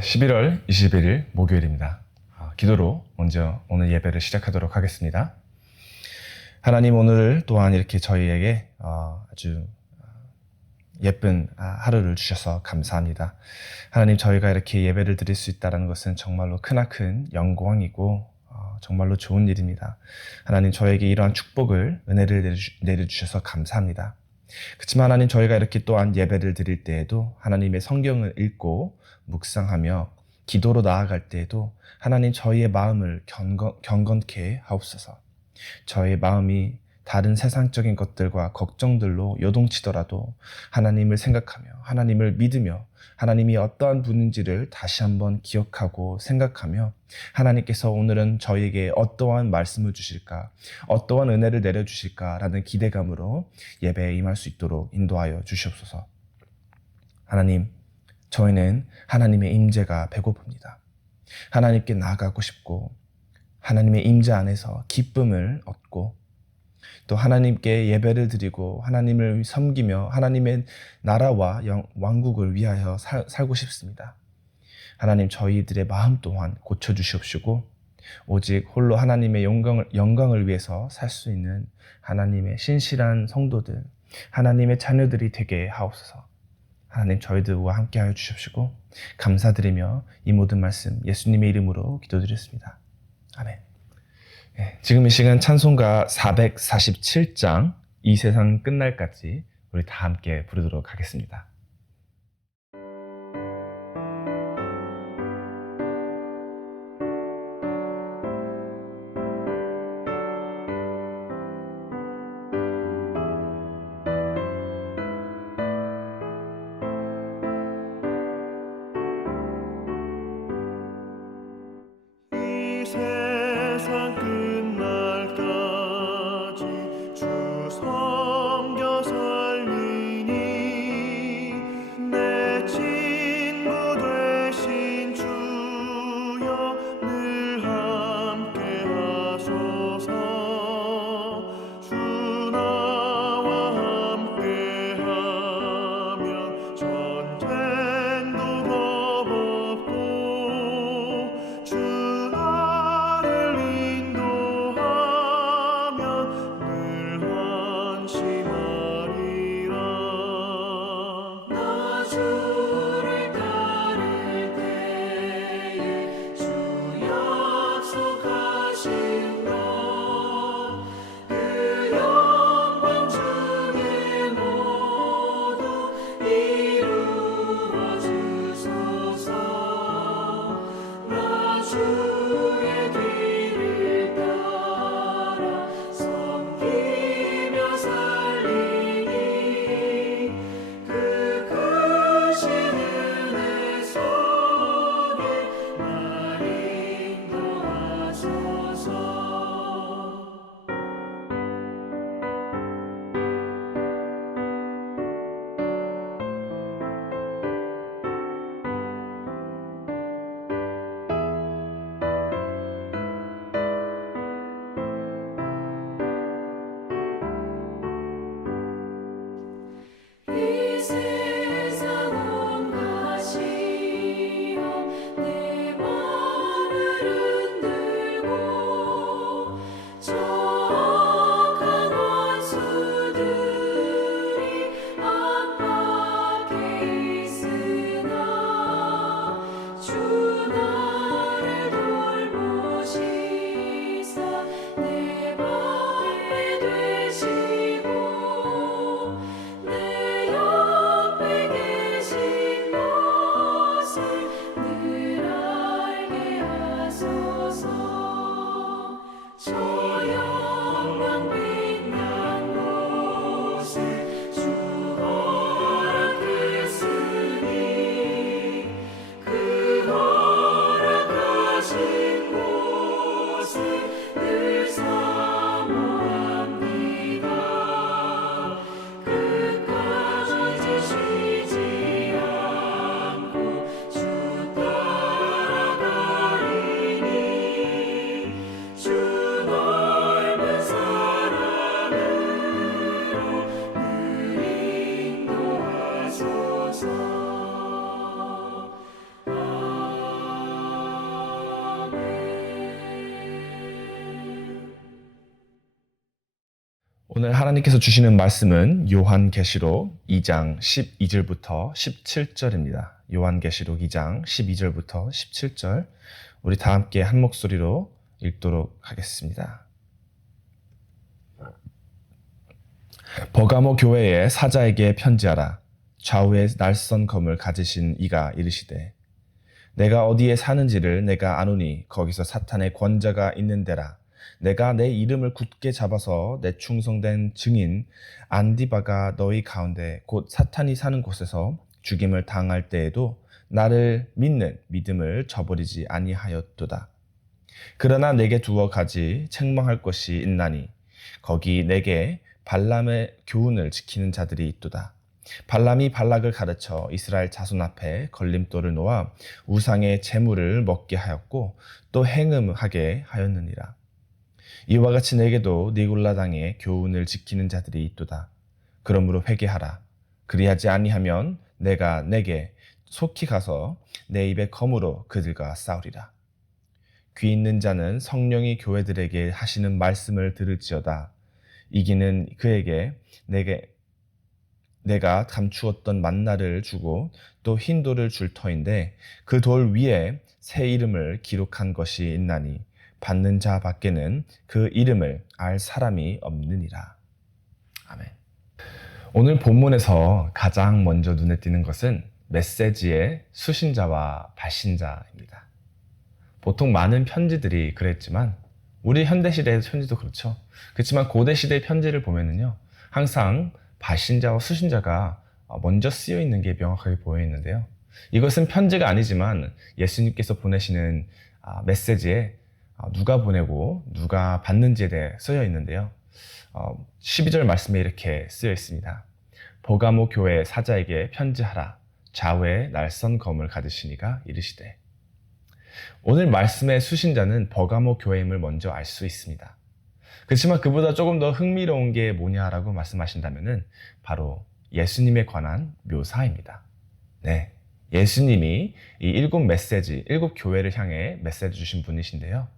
11월 21일 목요일입니다. 기도로 먼저 오늘 예배를 시작하도록 하겠습니다. 하나님, 오늘 또한 이렇게 저희에게 아주 예쁜 하루를 주셔서 감사합니다. 하나님, 저희가 이렇게 예배를 드릴 수 있다는 것은 정말로 크나큰 영광이고 정말로 좋은 일입니다. 하나님, 저에게 이러한 축복을, 은혜를 내려주셔서 감사합니다. 그렇지만 하나님, 저희가 이렇게 또한 예배를 드릴 때에도 하나님의 성경을 읽고 묵상하며 기도로 나아갈 때에도 하나님, 저희의 마음을 경건케 하옵소서. 저의 마음이 다른 세상적인 것들과 걱정들로 요동치더라도 하나님을 생각하며 하나님을 믿으며 하나님이 어떠한 분인지를 다시 한번 기억하고 생각하며 하나님께서 오늘은 저희에게 어떠한 말씀을 주실까, 어떠한 은혜를 내려주실까라는 기대감으로 예배에 임할 수 있도록 인도하여 주시옵소서. 하나님, 저희는 하나님의 임재가 배고픕니다. 하나님께 나아가고 싶고 하나님의 임재 안에서 기쁨을 얻고 또 하나님께 예배를 드리고 하나님을 섬기며 하나님의 나라와 왕국을 위하여 살고 싶습니다. 하나님, 저희들의 마음 또한 고쳐주시옵시고 오직 홀로 하나님의 영광을 위해서 살 수 있는 하나님의 신실한 성도들, 하나님의 자녀들이 되게 하옵소서. 하나님, 저희들과 함께하여 주십시고 감사드리며 이 모든 말씀 예수님의 이름으로 기도드렸습니다. 아멘. 지금 이 시간 찬송가 447장 이 세상 끝날까지 우리 다 함께 부르도록 하겠습니다. 세상 끝날까지 주 섬겨 살리니 오늘 하나님께서 주시는 말씀은 요한계시록 2장 12절부터 17절입니다. 요한계시록 2장 12절부터 17절 우리 다 함께 한 목소리로 읽도록 하겠습니다. 버가모 교회의 사자에게 편지하라. 좌우에 날선 검을 가지신 이가 이르시되 내가 어디에 사는지를 내가 아노니 거기서 사탄의 권자가 있는 데라. 내가 내 이름을 굳게 잡아서 내 충성된 증인 안디바가 너희 가운데 곧 사탄이 사는 곳에서 죽임을 당할 때에도 나를 믿는 믿음을 저버리지 아니하였도다. 그러나 내게 두어 가지 책망할 것이 있나니 거기 내게 발람의 교훈을 지키는 자들이 있도다. 발람이 발락을 가르쳐 이스라엘 자손 앞에 걸림돌을 놓아 우상의 제물을 먹게 하였고 또 행음하게 하였느니라. 이와 같이 내게도 니골라 당의 교훈을 지키는 자들이 있도다. 그러므로 회개하라. 그리하지 아니하면 내가 내게 속히 가서 내 입의 검으로 그들과 싸우리라. 귀 있는 자는 성령이 교회들에게 하시는 말씀을 들을지어다. 이기는 그에게 내가 감추었던 만나를 주고 또 흰 돌을 줄 터인데 그 돌 위에 새 이름을 기록한 것이 있나니 받는 자 밖에는 그 이름을 알 사람이 없느니라. 아멘. 오늘 본문에서 가장 먼저 눈에 띄는 것은 메시지의 수신자와 발신자입니다. 보통 많은 편지들이 그랬지만 우리 현대시대의 편지도 그렇죠. 그렇지만 고대시대의 편지를 보면은요, 항상 발신자와 수신자가 먼저 쓰여 있는 게 명확하게 보여 있는데요. 이것은 편지가 아니지만 예수님께서 보내시는 메시지에 누가 보내고 누가 받는지에 대해 쓰여 있는데요. 12절 말씀에 이렇게 쓰여 있습니다. 버가모 교회 사자에게 편지하라. 좌우에 날선 검을 가지시니가 이르시되. 오늘 말씀의 수신자는 버가모 교회임을 먼저 알 수 있습니다. 그렇지만 그보다 조금 더 흥미로운 게 뭐냐라고 말씀하신다면은 바로 예수님에 관한 묘사입니다. 네, 예수님이 이 일곱 교회를 향해 메시지 주신 분이신데요.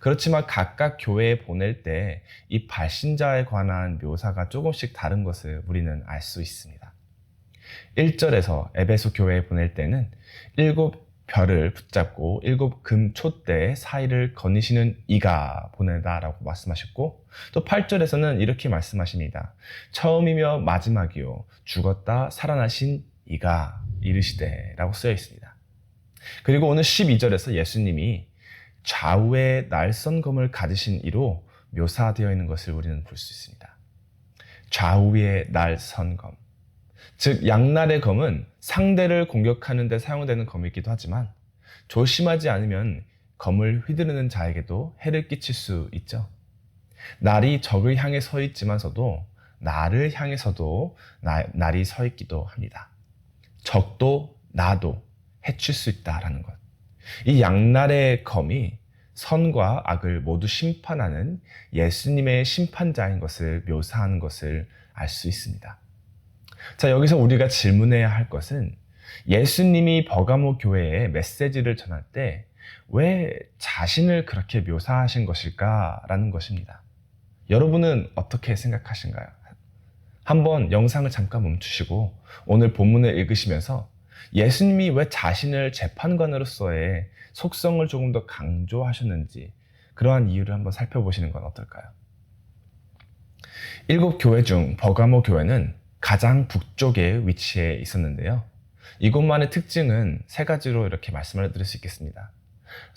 그렇지만 각각 교회에 보낼 때 이 발신자에 관한 묘사가 조금씩 다른 것을 우리는 알 수 있습니다. 1절에서 에베소 교회에 보낼 때는 7별을 붙잡고 7금 촛대 사이를 거니시는 이가 보내다라고 말씀하셨고, 또 8절에서는 이렇게 말씀하십니다. 처음이며 마지막이요 죽었다 살아나신 이가 이르시되 라고 쓰여 있습니다. 그리고 오늘 12절에서 예수님이 좌우에 날선 검을 가지신 이로 묘사되어 있는 것을 우리는 볼 수 있습니다. 좌우에 날선 검, 즉 양날의 검은 상대를 공격하는 데 사용되는 검이기도 하지만 조심하지 않으면 검을 휘두르는 자에게도 해를 끼칠 수 있죠. 날이 적을 향해 서 있지만서도 나를 향해서도 날이 서 있기도 합니다. 적도 나도 해칠 수 있다라는 것. 이 양날의 검이 선과 악을 모두 심판하는 예수님의 심판자인 것을 묘사하는 것을 알 수 있습니다. 자, 여기서 우리가 질문해야 할 것은 예수님이 버가모 교회에 메시지를 전할 때 왜 자신을 그렇게 묘사하신 것일까라는 것입니다. 여러분은 어떻게 생각하신가요? 한번 영상을 잠깐 멈추시고 오늘 본문을 읽으시면서 예수님이 왜 자신을 재판관으로서의 속성을 조금 더 강조하셨는지 그러한 이유를 한번 살펴보시는 건 어떨까요? 7교회 중 버가모 교회는 가장 북쪽에 위치해 있었는데요. 이곳만의 특징은 3가지로 이렇게 말씀을 드릴 수 있겠습니다.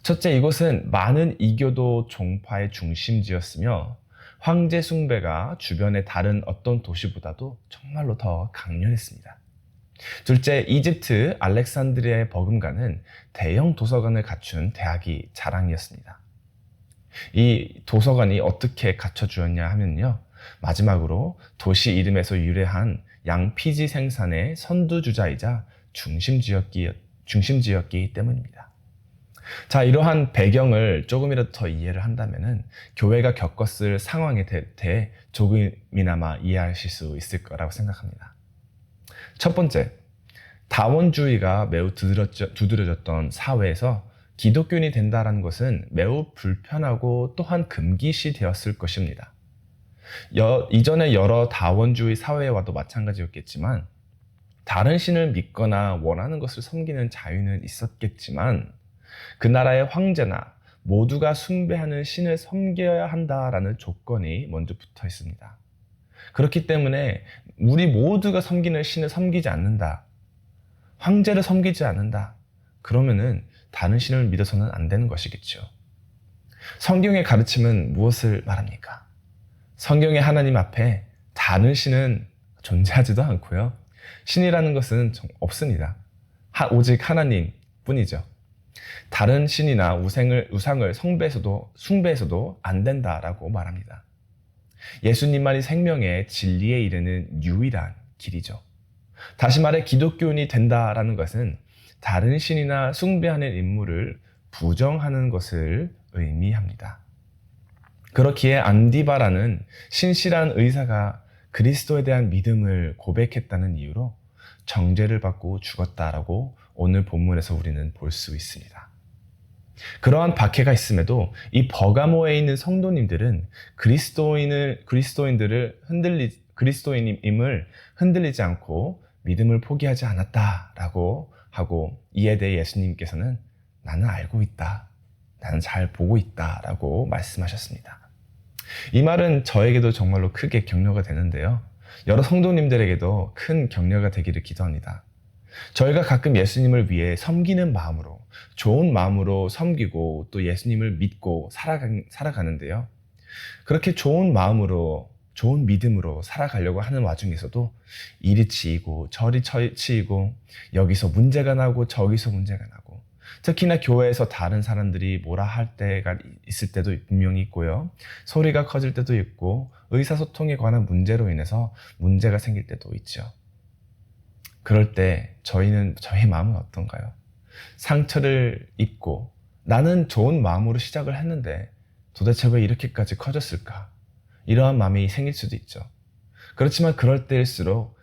첫째, 이곳은 많은 이교도 종파의 중심지였으며 황제 숭배가 주변의 다른 어떤 도시보다도 정말로 더 강렬했습니다. 둘째, 이집트 알렉산드리아의 버금가는 대형 도서관을 갖춘 대학이 자랑이었습니다. 이 도서관이 어떻게 갖춰주었냐 하면요, 마지막으로 도시 이름에서 유래한 양피지 생산의 선두주자이자 중심지였기 때문입니다. 자, 이러한 배경을 조금이라도 더 이해를 한다면은 교회가 겪었을 상황에 대해 조금이나마 이해하실 수 있을 거라고 생각합니다. 첫 번째, 다원주의가 매우 두드러졌던 사회에서 기독교인이 된다는 것은 매우 불편하고 또한 금기시 되었을 것입니다. 이전에 여러 다원주의 사회와도 마찬가지였겠지만 다른 신을 믿거나 원하는 것을 섬기는 자유는 있었겠지만 그 나라의 황제나 모두가 숭배하는 신을 섬겨야 한다라는 조건이 먼저 붙어 있습니다. 그렇기 때문에 우리 모두가 섬기는 신을 섬기지 않는다. 황제를 섬기지 않는다. 그러면은 다른 신을 믿어서는 안 되는 것이겠죠. 성경의 가르침은 무엇을 말합니까? 성경의 하나님 앞에 다른 신은 존재하지도 않고요. 신이라는 것은 없습니다. 오직 하나님 뿐이죠. 다른 신이나 우상을 숭배해서도 안 된다라고 말합니다. 예수님만이 생명의 진리에 이르는 유일한 길이죠. 다시 말해 기독교인이 된다라는 것은 다른 신이나 숭배하는 인물을 부정하는 것을 의미합니다. 그렇기에 안디바라는 신실한 의사가 그리스도에 대한 믿음을 고백했다는 이유로 정죄를 받고 죽었다라고 오늘 본문에서 우리는 볼 수 있습니다. 그러한 박해가 있음에도 이 버가모에 있는 성도님들은 그리스도인임을 흔들리지 않고 믿음을 포기하지 않았다라고 하고, 이에 대해 예수님께서는 나는 알고 있다. 나는 잘 보고 있다라고 말씀하셨습니다. 이 말은 저에게도 정말로 크게 격려가 되는데요. 여러 성도님들에게도 큰 격려가 되기를 기도합니다. 저희가 가끔 예수님을 위해 섬기는 마음으로, 좋은 마음으로 섬기고 또 예수님을 믿고 살아가는데요. 그렇게 좋은 마음으로, 좋은 믿음으로 살아가려고 하는 와중에서도 이리 치이고 저리 치이고 여기서 문제가 나고 저기서 문제가 나고, 특히나 교회에서 다른 사람들이 뭐라 할 때가 있을 때도 분명히 있고요. 소리가 커질 때도 있고 의사소통에 관한 문제로 인해서 문제가 생길 때도 있죠. 그럴 때 저희의 마음은 어떤가요? 상처를 입고 나는 좋은 마음으로 시작을 했는데 도대체 왜 이렇게까지 커졌을까? 이러한 마음이 생길 수도 있죠. 그렇지만 그럴 때일수록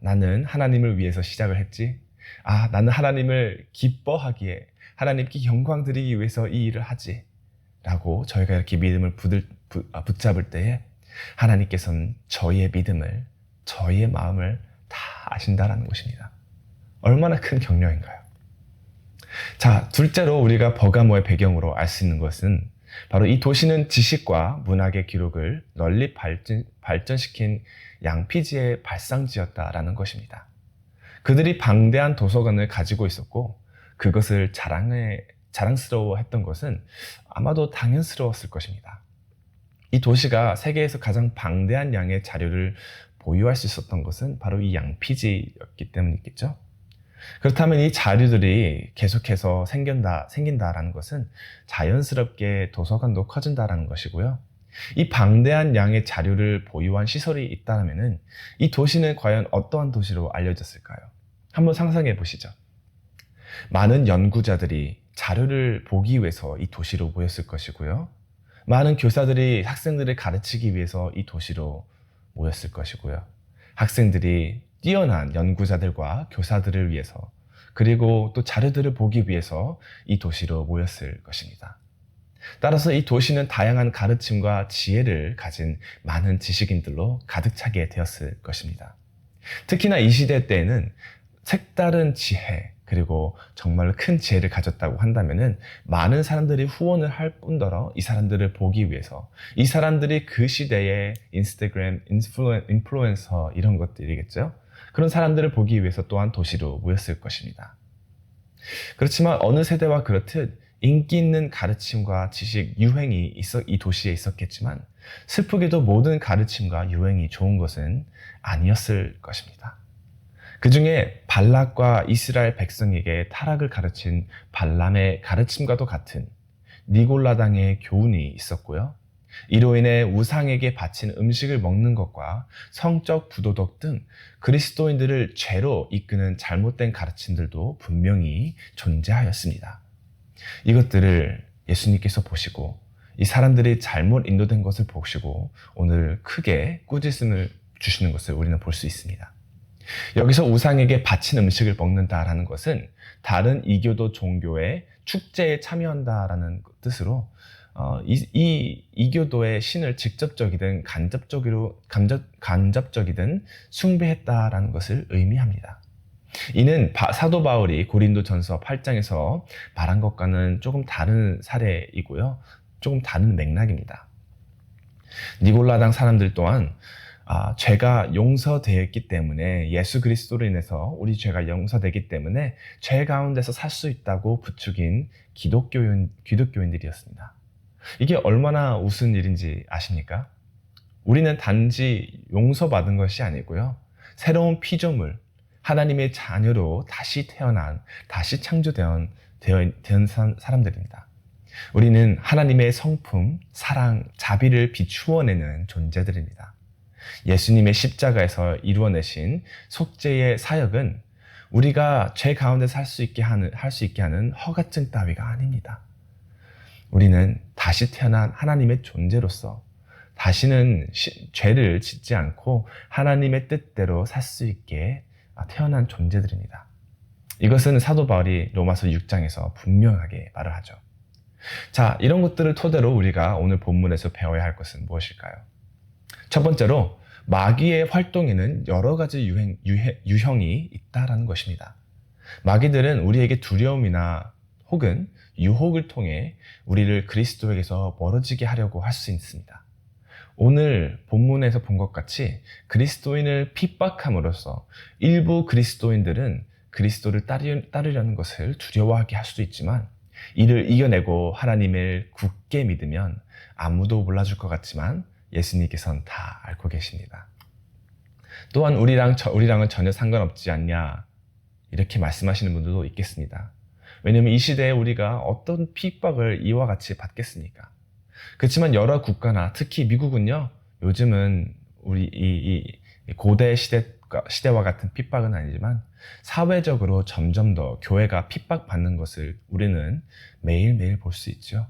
나는 하나님을 위해서 시작을 했지. 나는 하나님을 기뻐하기에, 하나님께 영광 드리기 위해서 이 일을 하지. 라고 저희가 이렇게 믿음을 붙잡을 때에 하나님께서는 저희의 믿음을, 저희의 마음을 다 아신다라는 것입니다. 얼마나 큰 격려인가요? 자, 둘째로 우리가 버가모의 배경으로 알 수 있는 것은 바로 이 도시는 지식과 문학의 기록을 널리 발전시킨 양피지의 발상지였다라는 것입니다. 그들이 방대한 도서관을 가지고 있었고 그것을 자랑스러워했던 것은 아마도 당연스러웠을 것입니다. 이 도시가 세계에서 가장 방대한 양의 자료를 보유할 수 있었던 것은 바로 이 양피지였기 때문이겠죠. 그렇다면 이 자료들이 계속해서 생긴다라는 것은 자연스럽게 도서관도 커진다라는 것이고요. 이 방대한 양의 자료를 보유한 시설이 있다면 이 도시는 과연 어떠한 도시로 알려졌을까요? 한번 상상해 보시죠. 많은 연구자들이 자료를 보기 위해서 이 도시로 모였을 것이고요. 많은 교사들이 학생들을 가르치기 위해서 이 도시로 모였을 것이고요. 학생들이 뛰어난 연구자들과 교사들을 위해서, 그리고 또 자료들을 보기 위해서 이 도시로 모였을 것입니다. 따라서 이 도시는 다양한 가르침과 지혜를 가진 많은 지식인들로 가득 차게 되었을 것입니다. 특히나 이 시대 때에는 색다른 지혜, 그리고 정말 큰 지혜를 가졌다고 한다면은 많은 사람들이 후원을 할 뿐더러 이 사람들을 보기 위해서, 이 사람들이 그 시대의 인스타그램, 인플루엔서 이런 것들이겠죠. 그런 사람들을 보기 위해서 또한 도시로 모였을 것입니다. 그렇지만 어느 세대와 그렇듯 인기 있는 가르침과 지식, 유행이 이 도시에 있었겠지만 슬프게도 모든 가르침과 유행이 좋은 것은 아니었을 것입니다. 그 중에 발락과 이스라엘 백성에게 타락을 가르친 발람의 가르침과도 같은 니골라당의 교훈이 있었고요. 이로 인해 우상에게 바친 음식을 먹는 것과 성적 부도덕 등 그리스도인들을 죄로 이끄는 잘못된 가르침들도 분명히 존재하였습니다. 이것들을 예수님께서 보시고 이 사람들이 잘못 인도된 것을 보시고 오늘 크게 꾸짖음을 주시는 것을 우리는 볼 수 있습니다. 여기서 우상에게 바친 음식을 먹는다라는 것은 다른 이교도 종교의 축제에 참여한다라는 뜻으로 이교도의 신을 직접적이든 간접적이든 숭배했다라는 것을 의미합니다. 이는 사도 바울이 고린도전서 8장에서 말한 것과는 조금 다른 사례이고요. 조금 다른 맥락입니다. 니골라당 사람들 또한 죄가 용서되었기 때문에, 예수 그리스도로 인해서 우리 죄가 용서되기 때문에 죄 가운데서 살 수 있다고 부추긴 기독교인들이었습니다. 이게 얼마나 우스운 일인지 아십니까? 우리는 단지 용서받은 것이 아니고요, 새로운 피조물, 하나님의 자녀로 다시 태어난, 다시 창조된 사람들입니다. 우리는 하나님의 성품, 사랑, 자비를 비추어내는 존재들입니다. 예수님의 십자가에서 이루어내신 속죄의 사역은 우리가 죄 가운데 할 수 있게 하는 허가증 따위가 아닙니다. 우리는 다시 태어난 하나님의 존재로서 다시는 죄를 짓지 않고 하나님의 뜻대로 살 수 있게 태어난 존재들입니다. 이것은 사도 바울이 로마서 6장에서 분명하게 말을 하죠. 자, 이런 것들을 토대로 우리가 오늘 본문에서 배워야 할 것은 무엇일까요? 첫 번째로, 마귀의 활동에는 여러 가지 유형이 있다라는 것입니다. 마귀들은 우리에게 두려움이나 혹은 유혹을 통해 우리를 그리스도에게서 멀어지게 하려고 할 수 있습니다. 오늘 본문에서 본 것 같이 그리스도인을 핍박함으로써 일부 그리스도인들은 그리스도를 따르려는 것을 두려워하게 할 수도 있지만, 이를 이겨내고 하나님을 굳게 믿으면 아무도 몰라줄 것 같지만 예수님께서는 다 알고 계십니다. 또한 우리랑은 전혀 상관없지 않냐, 이렇게 말씀하시는 분들도 있겠습니다. 왜냐하면 이 시대에 우리가 어떤 핍박을 이와 같이 받겠습니까? 그렇지만 여러 국가나 특히 미국은요, 요즘은 우리 이 고대 시대와 같은 핍박은 아니지만 사회적으로 점점 더 교회가 핍박받는 것을 우리는 매일매일 볼 수 있죠.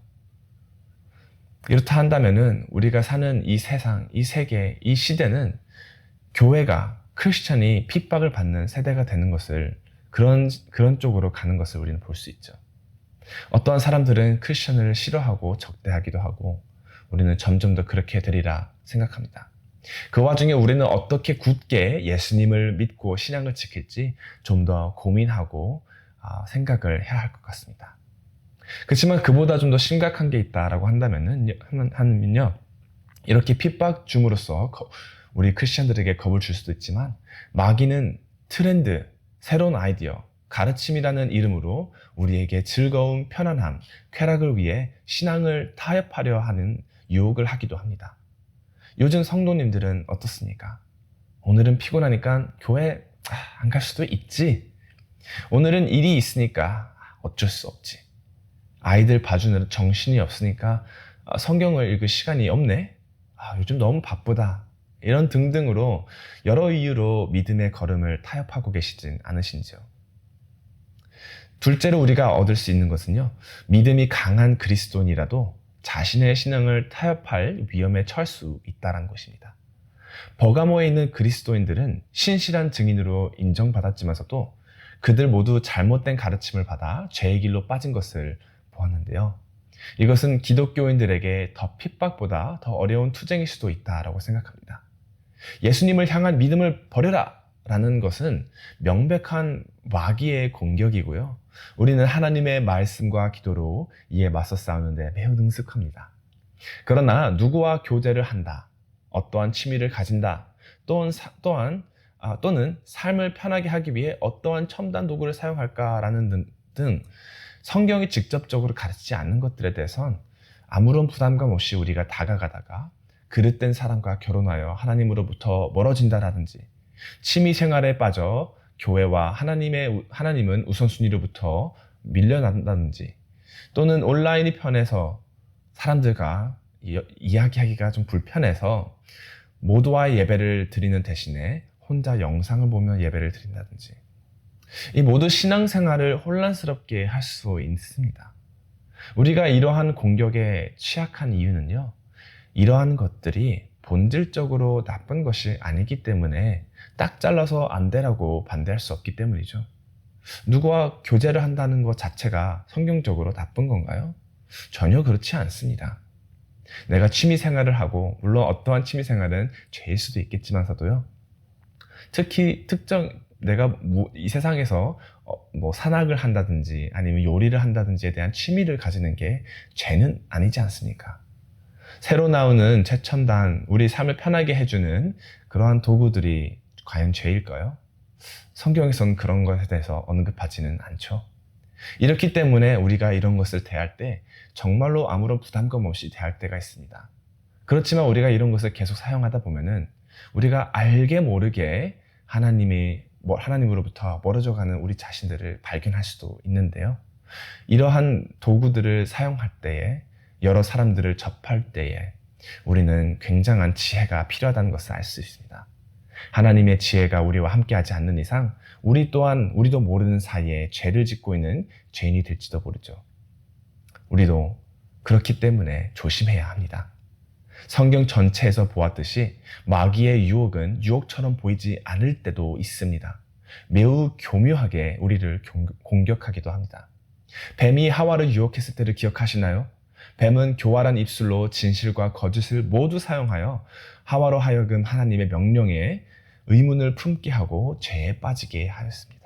이렇다 한다면은 우리가 사는 이 세상, 이 세계, 이 시대는 교회가, 크리스천이 핍박을 받는 세대가 되는 것을, 그런 쪽으로 가는 것을 우리는 볼 수 있죠. 어떠한 사람들은 크리스천을 싫어하고 적대하기도 하고, 우리는 점점 더 그렇게 되리라 생각합니다. 그 와중에 우리는 어떻게 굳게 예수님을 믿고 신앙을 지킬지 좀 더 고민하고 생각을 해야 할 것 같습니다. 그렇지만 그보다 좀 더 심각한 게 있다라고 한다면요, 이렇게 핍박 줌으로써 우리 크리스천들에게 겁을 줄 수도 있지만, 마귀는 트렌드, 새로운 아이디어, 가르침이라는 이름으로 우리에게 즐거움, 편안함, 쾌락을 위해 신앙을 타협하려 하는 유혹을 하기도 합니다. 요즘 성도님들은 어떻습니까? 오늘은 피곤하니까 교회 안 갈 수도 있지. 오늘은 일이 있으니까 어쩔 수 없지. 아이들 봐주느라 정신이 없으니까 성경을 읽을 시간이 없네. 요즘 너무 바쁘다. 이런 등등으로 여러 이유로 믿음의 걸음을 타협하고 계시진 않으신지요? 둘째로 우리가 얻을 수 있는 것은요, 믿음이 강한 그리스도인이라도 자신의 신앙을 타협할 위험에 처할 수 있다는 것입니다. 버가모에 있는 그리스도인들은 신실한 증인으로 인정받았지만서도 그들 모두 잘못된 가르침을 받아 죄의 길로 빠진 것을 보았는데요. 이것은 기독교인들에게 더 핍박보다 더 어려운 투쟁일 수도 있다고 생각합니다. 예수님을 향한 믿음을 버려라 라는 것은 명백한 마귀의 공격이고요. 우리는 하나님의 말씀과 기도로 이에 맞서 싸우는데 매우 능숙합니다. 그러나 누구와 교제를 한다, 어떠한 취미를 가진다, 또는 삶을 편하게 하기 위해 어떠한 첨단 도구를 사용할까라는 등 성경이 직접적으로 가르치지 않는 것들에 대해선 아무런 부담감 없이 우리가 다가가다가 그릇된 사람과 결혼하여 하나님으로부터 멀어진다라든지, 취미 생활에 빠져 교회와 하나님은 우선순위로부터 밀려난다든지, 또는 온라인이 편해서 사람들과 이야기하기가 좀 불편해서 모두와의 예배를 드리는 대신에 혼자 영상을 보며 예배를 드린다든지, 이 모두 신앙생활을 혼란스럽게 할 수 있습니다. 우리가 이러한 공격에 취약한 이유는요, 이러한 것들이 본질적으로 나쁜 것이 아니기 때문에 딱 잘라서 안 되라고 반대할 수 없기 때문이죠. 누구와 교제를 한다는 것 자체가 성경적으로 나쁜 건가요? 전혀 그렇지 않습니다. 내가 취미 생활을 하고, 물론 어떠한 취미 생활은 죄일 수도 있겠지만서도요, 특히 내가 이 세상에서 뭐 산악을 한다든지 아니면 요리를 한다든지에 대한 취미를 가지는 게 죄는 아니지 않습니까? 새로 나오는 최첨단, 우리 삶을 편하게 해주는 그러한 도구들이 과연 죄일까요? 성경에서는 그런 것에 대해서 언급하지는 않죠. 이렇기 때문에 우리가 이런 것을 대할 때 정말로 아무런 부담감 없이 대할 때가 있습니다. 그렇지만 우리가 이런 것을 계속 사용하다 보면은 우리가 알게 모르게 하나님으로부터 멀어져가는 우리 자신들을 발견할 수도 있는데요. 이러한 도구들을 사용할 때에, 여러 사람들을 접할 때에 우리는 굉장한 지혜가 필요하다는 것을 알 수 있습니다. 하나님의 지혜가 우리와 함께하지 않는 이상 우리 또한 우리도 모르는 사이에 죄를 짓고 있는 죄인이 될지도 모르죠. 우리도 그렇기 때문에 조심해야 합니다. 성경 전체에서 보았듯이 마귀의 유혹은 유혹처럼 보이지 않을 때도 있습니다. 매우 교묘하게 우리를 공격하기도 합니다. 뱀이 하와를 유혹했을 때를 기억하시나요? 뱀은 교활한 입술로 진실과 거짓을 모두 사용하여 하와로 하여금 하나님의 명령에 의문을 품게 하고 죄에 빠지게 하였습니다.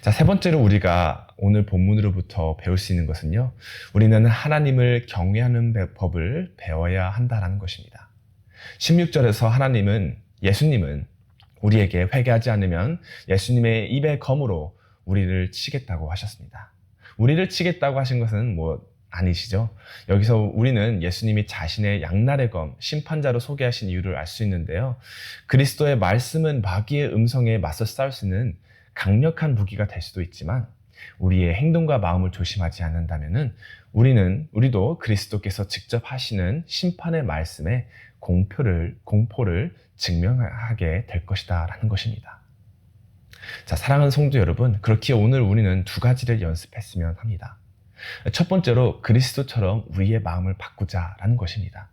자, 세 번째로 우리가 오늘 본문으로부터 배울 수 있는 것은요, 우리는 하나님을 경외하는 법을 배워야 한다는 것입니다. 16절에서 예수님은 우리에게 회개하지 않으면 예수님의 입의 검으로 우리를 치겠다고 하셨습니다. 우리를 치겠다고 하신 것은 아니시죠? 여기서 우리는 예수님이 자신의 양날의 검, 심판자로 소개하신 이유를 알 수 있는데요. 그리스도의 말씀은 마귀의 음성에 맞서 싸울 수 있는 강력한 무기가 될 수도 있지만 우리의 행동과 마음을 조심하지 않는다면은 우리도 그리스도께서 직접 하시는 심판의 말씀에 공포를 증명하게 될 것이다 라는 것입니다. 자, 사랑하는 성도 여러분, 그렇기에 오늘 우리는 두 가지를 연습했으면 합니다. 첫 번째로 그리스도처럼 우리의 마음을 바꾸자라는 것입니다.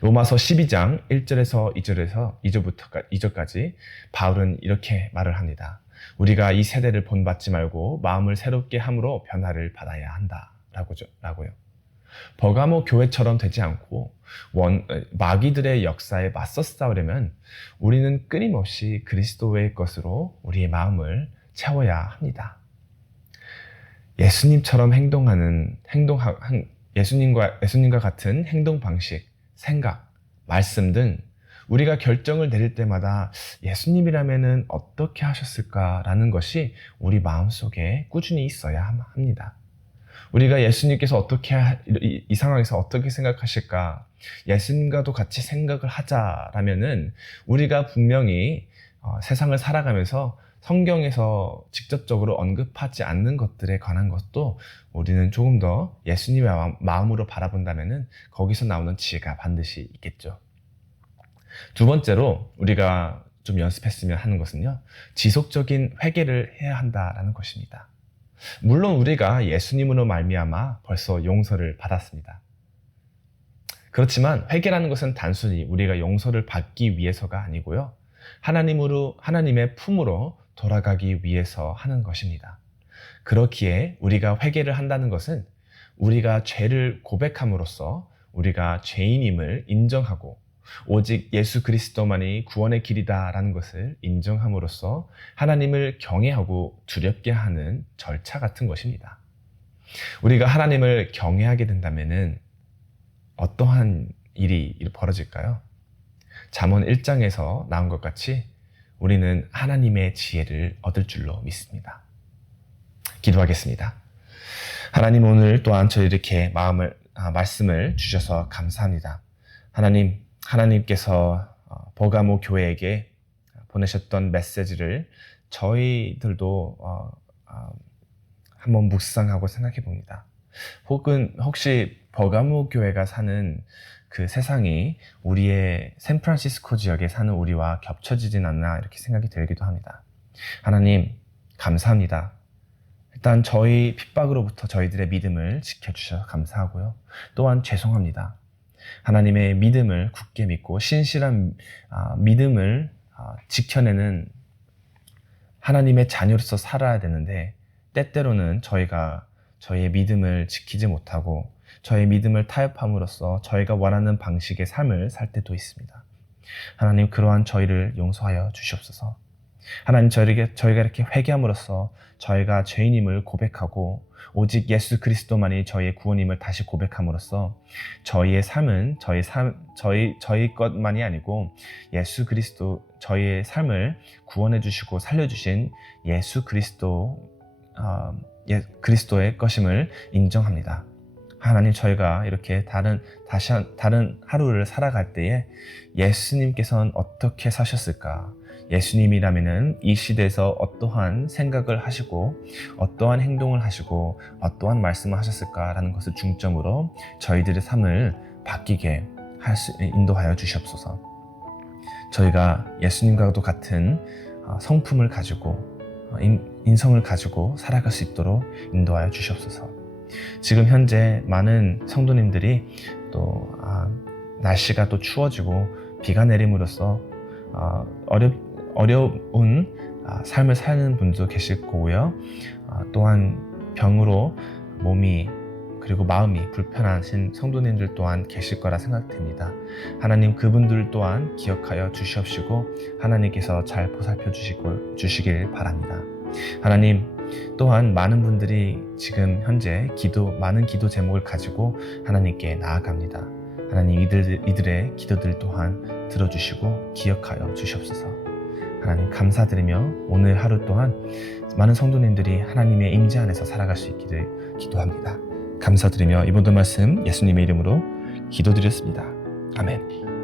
로마서 12장 1절에서 2절까지 바울은 이렇게 말을 합니다. 우리가 이 세대를 본받지 말고 마음을 새롭게 함으로 변화를 받아야 한다라고요. 버가모 교회처럼 되지 않고 마귀들의 역사에 맞서 싸우려면 우리는 끊임없이 그리스도의 것으로 우리의 마음을 채워야 합니다. 예수님처럼 예수님과 같은 행동 방식, 생각, 말씀 등 우리가 결정을 내릴 때마다 예수님이라면 어떻게 하셨을까라는 것이 우리 마음속에 꾸준히 있어야 합니다. 우리가 예수님께서 이 상황에서 어떻게 생각하실까? 예수님과도 같이 생각을 하자라면은 우리가 분명히 세상을 살아가면서 성경에서 직접적으로 언급하지 않는 것들에 관한 것도 우리는 조금 더 예수님의 마음으로 바라본다면은 거기서 나오는 지혜가 반드시 있겠죠. 두 번째로 우리가 좀 연습했으면 하는 것은요, 지속적인 회개를 해야 한다라는 것입니다. 물론 우리가 예수님으로 말미암아 벌써 용서를 받았습니다. 그렇지만 회개라는 것은 단순히 우리가 용서를 받기 위해서가 아니고요, 하나님의 품으로 돌아가기 위해서 하는 것입니다. 그렇기에 우리가 회개를 한다는 것은 우리가 죄를 고백함으로써 우리가 죄인임을 인정하고 오직 예수 그리스도만이 구원의 길이다라는 것을 인정함으로써 하나님을 경외하고 두렵게 하는 절차 같은 것입니다. 우리가 하나님을 경외하게 된다면은 어떠한 일이 벌어질까요? 잠언 1장에서 나온 것 같이 우리는 하나님의 지혜를 얻을 줄로 믿습니다. 기도하겠습니다. 하나님, 오늘 또한 저희 이렇게 말씀을 주셔서 감사합니다. 하나님께서 버가모 교회에게 보내셨던 메시지를 저희들도 한번 묵상하고 생각해 봅니다. 혹시 버가모 교회가 사는 그 세상이 우리의 샌프란시스코 지역에 사는 우리와 겹쳐지진 않나 이렇게 생각이 들기도 합니다. 하나님, 감사합니다. 일단 저희 핍박으로부터 저희들의 믿음을 지켜주셔서 감사하고요. 또한 죄송합니다. 하나님의 믿음을 굳게 믿고 신실한 믿음을 지켜내는 하나님의 자녀로서 살아야 되는데 때때로는 저희가 저희의 믿음을 지키지 못하고 저희의 믿음을 타협함으로써 저희가 원하는 방식의 삶을 살 때도 있습니다. 하나님, 그러한 저희를 용서하여 주시옵소서. 하나님, 저희가 이렇게 회개함으로써 저희가 죄인임을 고백하고 오직 예수 그리스도만이 저희의 구원임을 다시 고백함으로써 저희의 삶은 저희 것만이 아니고 예수 그리스도, 저희의 삶을 구원해 주시고 살려 주신 예수 그리스도의 것임을 인정합니다. 하나님, 저희가 이렇게 다른 하루를 살아갈 때에 예수님께서는 어떻게 사셨을까? 예수님이라면은 이 시대에서 어떠한 생각을 하시고 어떠한 행동을 하시고 어떠한 말씀을 하셨을까라는 것을 중점으로 저희들의 삶을 바뀌게 인도하여 주시옵소서. 저희가 예수님과도 같은 성품을 가지고 인성을 가지고 살아갈 수 있도록 인도하여 주시옵소서. 지금 현재 많은 성도님들이 또 날씨가 또 추워지고 비가 내림으로써 어려운 삶을 사는 분도 계실 거고요. 또한 병으로 몸이 그리고 마음이 불편하신 성도님들 또한 계실 거라 생각됩니다. 하나님, 그분들 또한 기억하여 주시옵시고 하나님께서 잘 보살펴 주시길 바랍니다. 하나님, 또한 많은 분들이 지금 현재 많은 기도 제목을 가지고 하나님께 나아갑니다. 하나님, 이들의 기도들 또한 들어주시고 기억하여 주시옵소서. 하나님, 감사드리며 오늘 하루 또한 많은 성도님들이 하나님의 임재 안에서 살아갈 수 있기를 기도합니다. 감사드리며 이 모든 말씀 예수님의 이름으로 기도드렸습니다. 아멘.